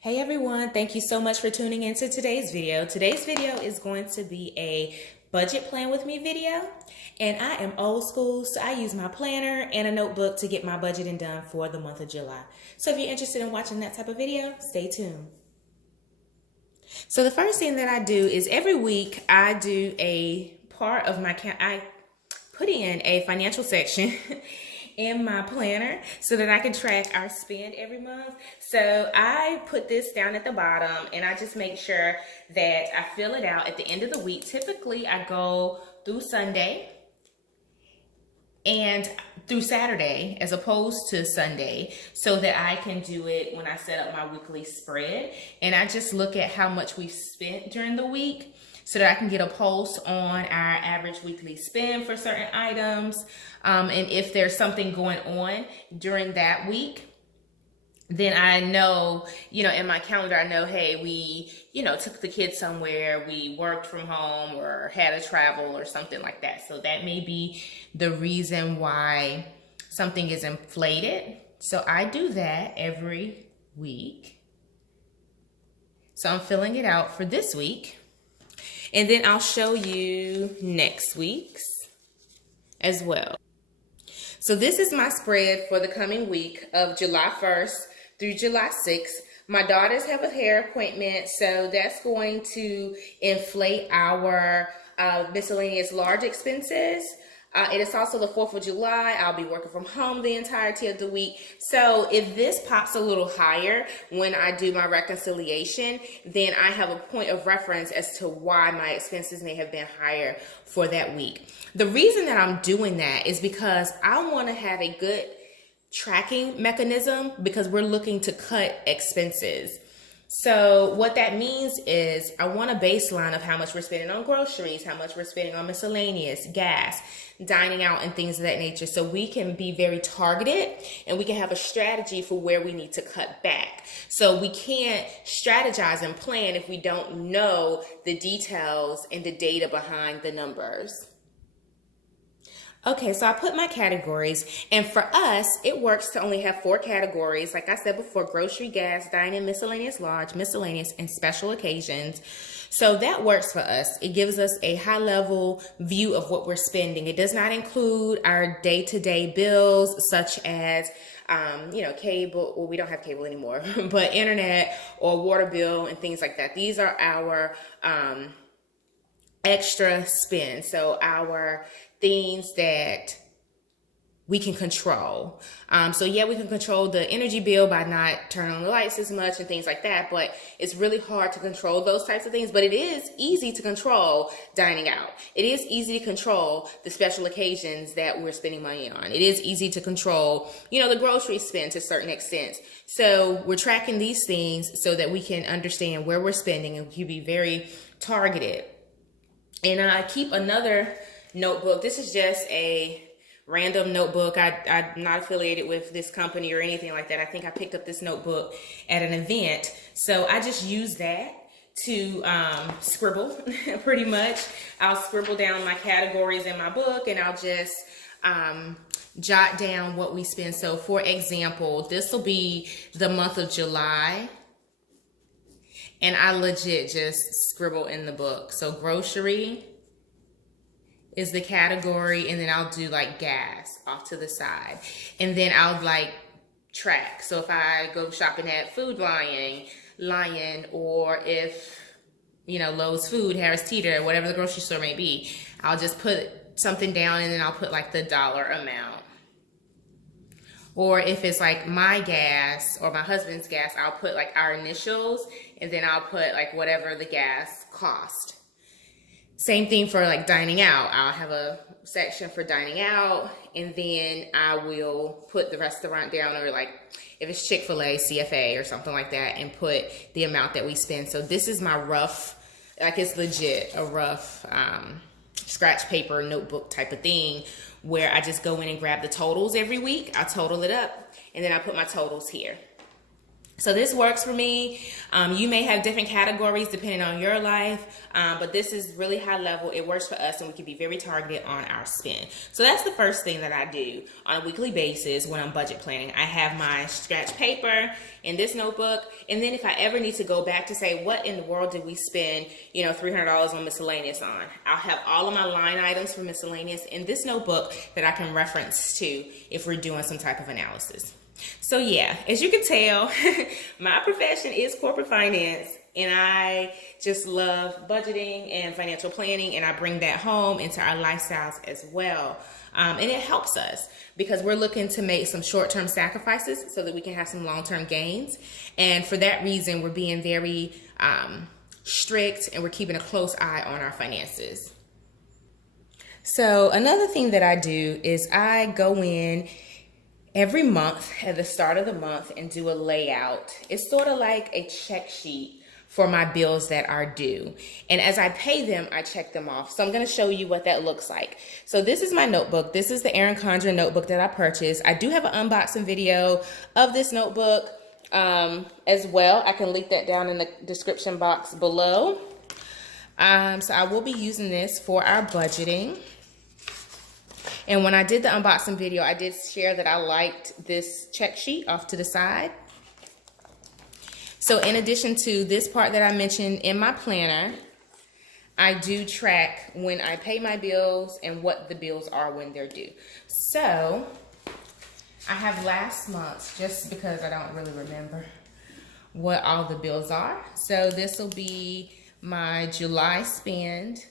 Hey everyone, thank you so much for tuning into today's video. Today's video is going to be a budget plan with me video, and I am old school, so I use my planner and a notebook to get my budgeting done for the month of July. So if you're interested in watching that type of video, stay tuned. So the first thing that I do is every week I do a part of my I put in a financial section in my planner so that I can track our spend every month. So I put this down at the bottom and I just make sure that I fill it out at the end of the week. Typically I go through Sunday and through Saturday as opposed to Sunday, so that I can do it when I set up my weekly spread. And I just look at how much we spent during the week so that I can get a pulse on our average weekly spend for certain items. And if there's something going on during that week, then I know, in my calendar, I know, hey, we, took the kids somewhere, we worked from home or had a travel or something like that. So that may be the reason why something is inflated. So I do that every week. So I'm filling it out for this week. And then I'll show you next week's as well. So this is my spread for the coming week of July 1st through July 6th. My daughters have a hair appointment, so that's going to inflate our miscellaneous large expenses. It is also the 4th of July. I'll be working from home the entirety of the week. So if this pops a little higher when I do my reconciliation, then I have a point of reference as to why my expenses may have been higher for that week. The reason that I'm doing that is because I want to have a good tracking mechanism, because we're looking to cut expenses. So what that means is I want a baseline of how much we're spending on groceries, how much we're spending on miscellaneous, gas, dining out, and things of that nature. So we can be very targeted and we can have a strategy for where we need to cut back. So we can't strategize and plan if we don't know the details and the data behind the numbers. Okay, so I put my categories, and for us, it works to only have 4 categories. Like I said before, grocery, gas, dining, miscellaneous large, miscellaneous, and special occasions. So that works for us. It gives us a high-level view of what we're spending. It does not include our day-to-day bills, such as cable. Well, we don't have cable anymore, but internet or water bill and things like that. These are our extra spend. So our things that we can control. So yeah, we can control the energy bill by not turning on the lights as much and things like that, but it's really hard to control those types of things. But it is easy to control dining out. It is easy to control the special occasions that we're spending money on. It is easy to control, the grocery spend to a certain extent. So we're tracking these things so that we can understand where we're spending and we can be very targeted. And I keep another notebook. This is just a random notebook. I'm not affiliated with this company or anything like that. I think I picked up this notebook at an event. So I just use that to scribble pretty much. I'll scribble down my categories in my book and I'll just jot down what we spend. So for example, this will be the month of July. And I legit just scribble in the book. So grocery is the category, and then I'll do like gas off to the side. And then I'll like track. So if I go shopping at Food Lion, or if, Lowe's Food, Harris Teeter, whatever the grocery store may be, I'll just put something down and then I'll put like the dollar amount. Or if it's like my gas or my husband's gas, I'll put like our initials and then I'll put like whatever the gas cost. Same thing for like dining out. I'll have a section for dining out and then I will put the restaurant down, or like if it's Chick-fil-A, CFA or something like that, and put the amount that we spend. So this is my rough, like it's legit a rough scratch paper notebook type of thing, where I just go in and grab the totals every week. I total it up and then I put my totals here. So this works for me. You may have different categories depending on your life, but this is really high level. It works for us, and we can be very targeted on our spend. So that's the first thing that I do on a weekly basis when I'm budget planning. I have my scratch paper in this notebook, and then if I ever need to go back to say, what in the world did we spend, $300 on miscellaneous on? I'll have all of my line items for miscellaneous in this notebook that I can reference to if we're doing some type of analysis. So yeah, as you can tell, my profession is corporate finance, and I just love budgeting and financial planning, and I bring that home into our lifestyles as well. And it helps us because we're looking to make some short-term sacrifices so that we can have some long-term gains. And for that reason, we're being very strict, and we're keeping a close eye on our finances. So another thing that I do is I go in every month at the start of the month and do a layout. It's sort of like a check sheet for my bills that are due. And as I pay them, I check them off. So I'm going to show you what that looks like. So this is my notebook. This is the Erin Condren notebook that I purchased. I do have an unboxing video of this notebook as well. I can link that down in the description box below. So I will be using this for our budgeting. And when I did the unboxing video, I did share that I liked this check sheet off to the side. So in addition to this part that I mentioned in my planner, I do track when I pay my bills and what the bills are when they're due. So I have last month, just because I don't really remember what all the bills are. So this will be my July spend.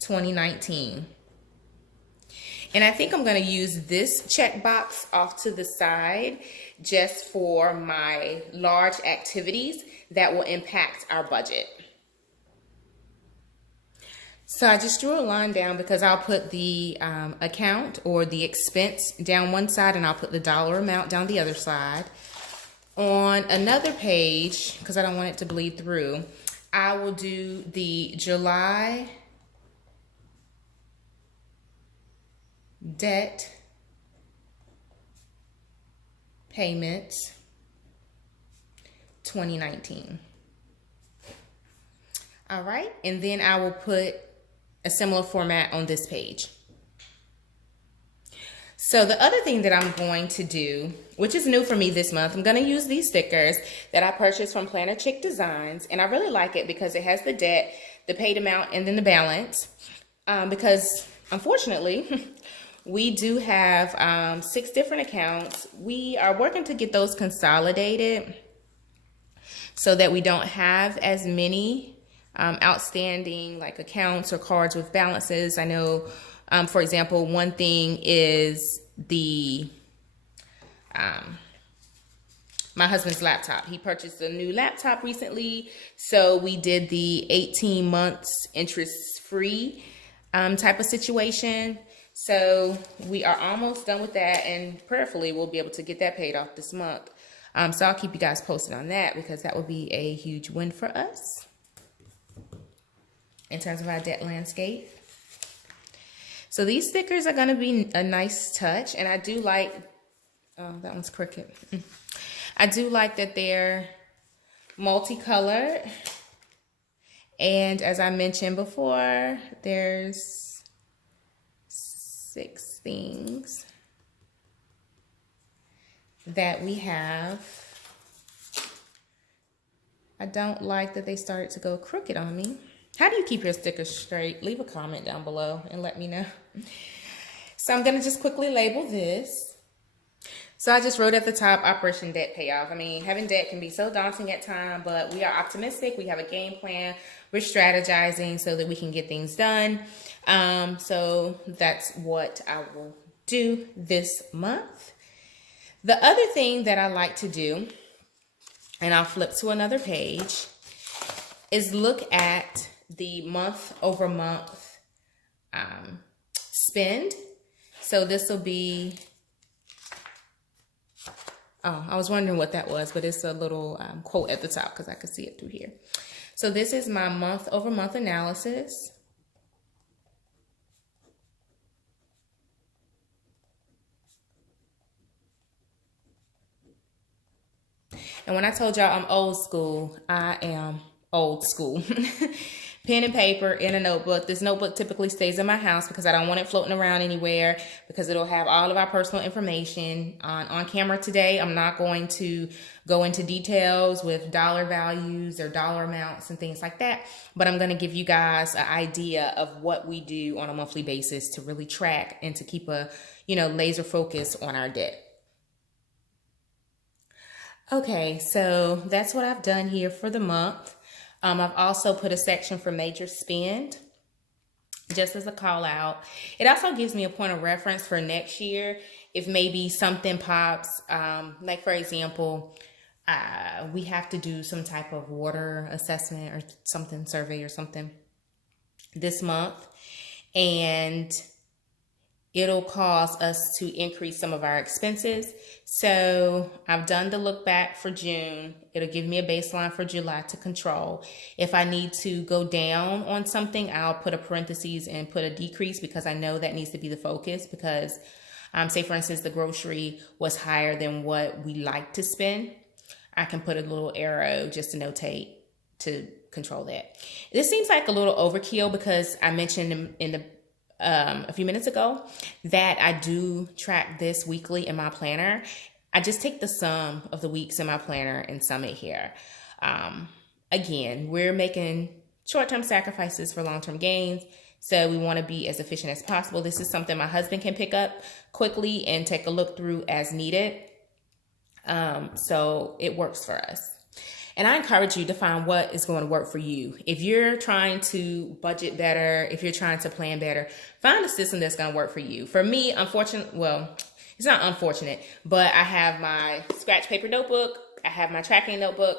2019. And I think I'm going to use this checkbox off to the side just for my large activities that will impact our budget. So I just drew a line down because I'll put the account or the expense down one side, and I'll put the dollar amount down the other side. On another page, because I don't want it to bleed through, I will do the July debt payments 2019. All right, and then I will put a similar format on this page. So the other thing that I'm going to do, which is new for me this month, I'm going to use these stickers that I purchased from Planner Chick Designs, and I really like it because it has the debt, the paid amount, and then the balance. Because unfortunately, we do have 6 different accounts. We are working to get those consolidated so that we don't have as many outstanding like accounts or cards with balances. I know, for example, one thing is the my husband's laptop. He purchased a new laptop recently, so we did the 18 months interest-free type of situation. So we are almost done with that, and prayerfully we'll be able to get that paid off this month. So I'll keep you guys posted on that because that will be a huge win for us in terms of our debt landscape. So these stickers are going to be a nice touch, and I do like, oh, that one's crooked. I do like that they're multicolored. And as I mentioned before, there's 6 things that we have. I don't like that they started to go crooked on me. How do you keep your stickers straight? Leave a comment down below and let me know. So I'm gonna just quickly label this. So I just wrote at the top, Operation Debt Payoff. I mean, having debt can be so daunting at times, but we are optimistic. We have a game plan. We're strategizing so that we can get things done. So that's what I will do this month. The other thing that I like to do, and I'll flip to another page, is look at the month over month spend. So this will be, oh, I was wondering what that was, but it's a little quote at the top because I could see it through here. So this is my month over month analysis. And when I told y'all I'm old school, I am old school. Pen and paper in a notebook. This notebook typically stays in my house because I don't want it floating around anywhere, because it'll have all of our personal information on camera today. I'm not going to go into details with dollar values or dollar amounts and things like that, but I'm going to give you guys an idea of what we do on a monthly basis to really track and to keep a, laser focus on our debt. Okay, so that's what I've done here for the month. I've also put a section for major spend, just as a call out. It also gives me a point of reference for next year if maybe something pops, like for example, we have to do some type of water assessment or something, survey or something this month, and it'll cause us to increase some of our expenses. So I've done the look back for June. It'll give me a baseline for July to control. If I need to go down on something, I'll put a parentheses and put a decrease, because I know that needs to be the focus, because say for instance, the grocery was higher than what we like to spend. I can put a little arrow just to notate to control that. This seems like a little overkill because I mentioned in the a few minutes ago that I do track this weekly in my planner. I just take the sum of the weeks in my planner and sum it here. Again, we're making short-term sacrifices for long-term gains, so we want to be as efficient as possible. This is something my husband can pick up quickly and take a look through as needed. So it works for us. And I encourage you to find what is going to work for you. If you're trying to budget better, if you're trying to plan better, find a system that's going to work for you. For me, it's not unfortunate, but I have my scratch paper notebook, I have my tracking notebook,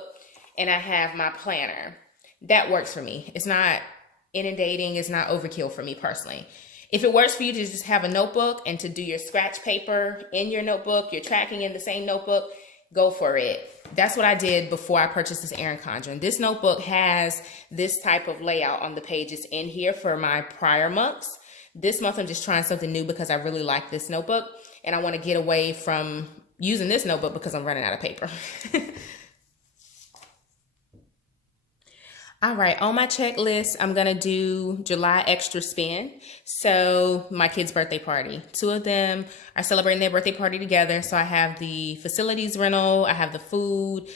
and I have my planner. That works for me. It's not inundating. It's not overkill for me personally. If it works for you to just have a notebook and to do your scratch paper in your notebook, your tracking in the same notebook, go for it. That's what I did before I purchased this Erin Condren. This notebook has this type of layout on the pages in here for my prior months. This month, I'm just trying something new because I really like this notebook, and I want to get away from using this notebook because I'm running out of paper. All right, on my checklist, I'm going to do July extra spend. So my kids' birthday party. 2 of them are celebrating their birthday party together. So I have the facilities rental, I have the food,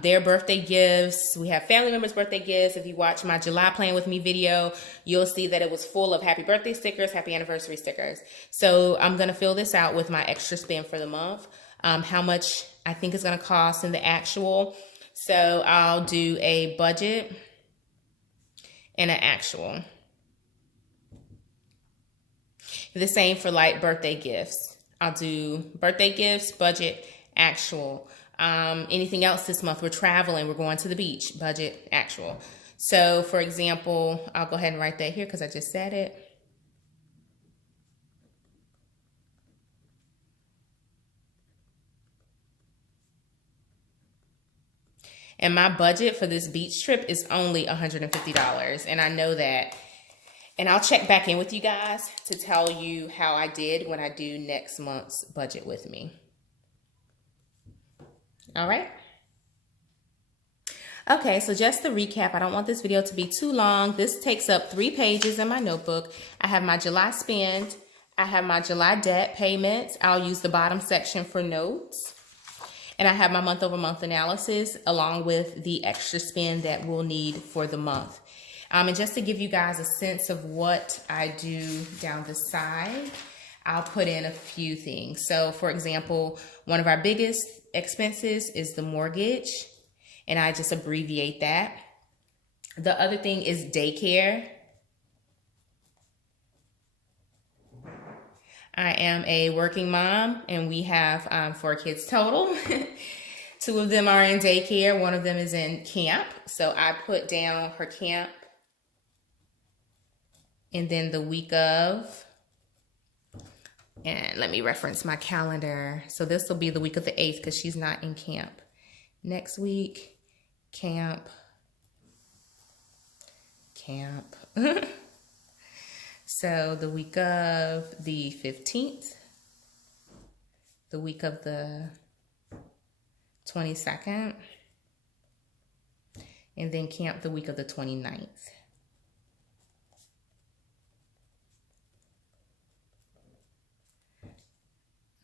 their birthday gifts. We have family members' birthday gifts. If you watch my July Plan With Me video, you'll see that it was full of happy birthday stickers, happy anniversary stickers. So I'm going to fill this out with my extra spend for the month, how much I think it's going to cost in the actual. So I'll do a budget and an actual. The same for like birthday gifts. I'll do birthday gifts, budget, actual. Anything else this month? We're traveling, we're going to the beach, budget, actual. So for example, I'll go ahead and write that here because I just said it. And my budget for this beach trip is only $150. And I know that. And I'll check back in with you guys to tell you how I did when I do next month's budget with me. All right. Okay, so just to recap, I don't want this video to be too long. This takes up 3 pages in my notebook. I have my July spend. I have my July debt payments. I'll use the bottom section for notes. And I have my month-over-month analysis along with the extra spend that we'll need for the month. And just to give you guys a sense of what I do down the side, I'll put in a few things. So for example, one of our biggest expenses is the mortgage, and I just abbreviate that. The other thing is daycare. I am a working mom, and we have 4 kids total. 2 of them are in daycare. 1 of them is in camp. So I put down her camp. And then the week of, and let me reference my calendar. So this will be the week of the 8th because she's not in camp. Next week, camp. So the week of the 15th, the week of the 22nd, and then camp the week of the 29th.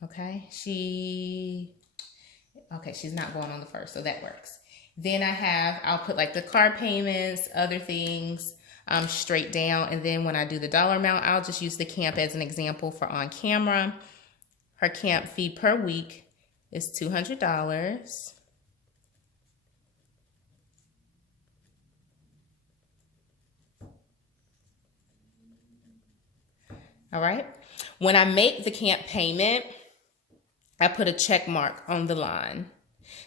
Okay, she's not going on the 1st, so that works. Then I'll put like the car payments, other things straight down. And then when I do the dollar amount, I'll just use the camp as an example for on camera. Her camp fee per week is $200. All right. When I make the camp payment, I put a check mark on the line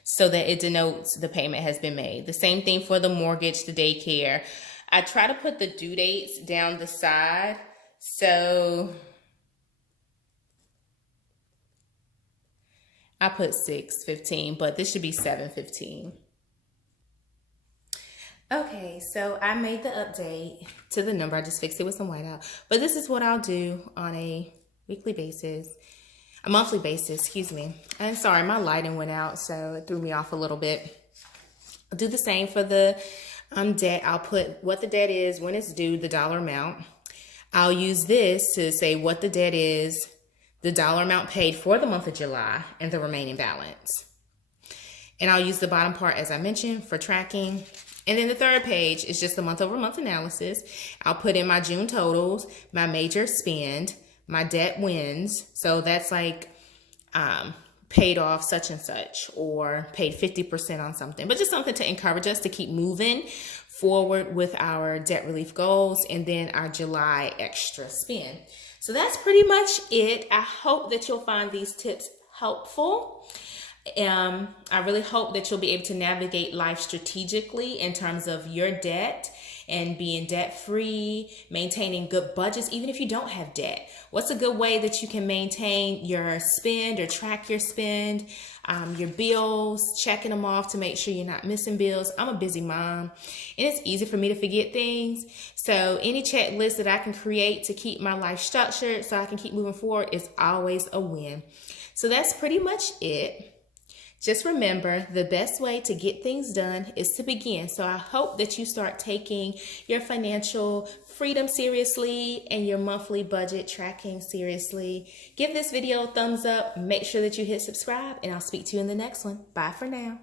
so that it denotes the payment has been made. The same thing for the mortgage, the daycare. I try to put the due dates down the side. So I put 6/15, but this should be 7/15. Okay, so I made the update to the number. I just fixed it with some whiteout. But this is what I'll do on a weekly basis. A monthly basis, excuse me. And sorry, my lighting went out, so it threw me off a little bit. I'll do the same for the debt. I'll put what the debt is, when it's due, the dollar amount. I'll use this to say what the debt is, the dollar amount paid for the month of July, and the remaining balance. And I'll use the bottom part, as I mentioned, for tracking. And then the third page is just the month-over-month analysis. I'll put in my June totals, my major spend, my debt wins. So that's like paid off such and such, or paid 50% on something, but just something to encourage us to keep moving forward with our debt relief goals, and then our July extra spend. So that's pretty much it. I hope that you'll find these tips helpful. I really hope that you'll be able to navigate life strategically in terms of your debt and being debt-free, maintaining good budgets, even if you don't have debt. What's a good way that you can maintain your spend or track your spend, your bills, checking them off to make sure you're not missing bills? I'm a busy mom, and it's easy for me to forget things. So any checklist that I can create to keep my life structured so I can keep moving forward is always a win. So that's pretty much it. Just remember, the best way to get things done is to begin. So I hope that you start taking your financial freedom seriously and your monthly budget tracking seriously. Give this video a thumbs up. Make sure that you hit subscribe, and I'll speak to you in the next one. Bye for now.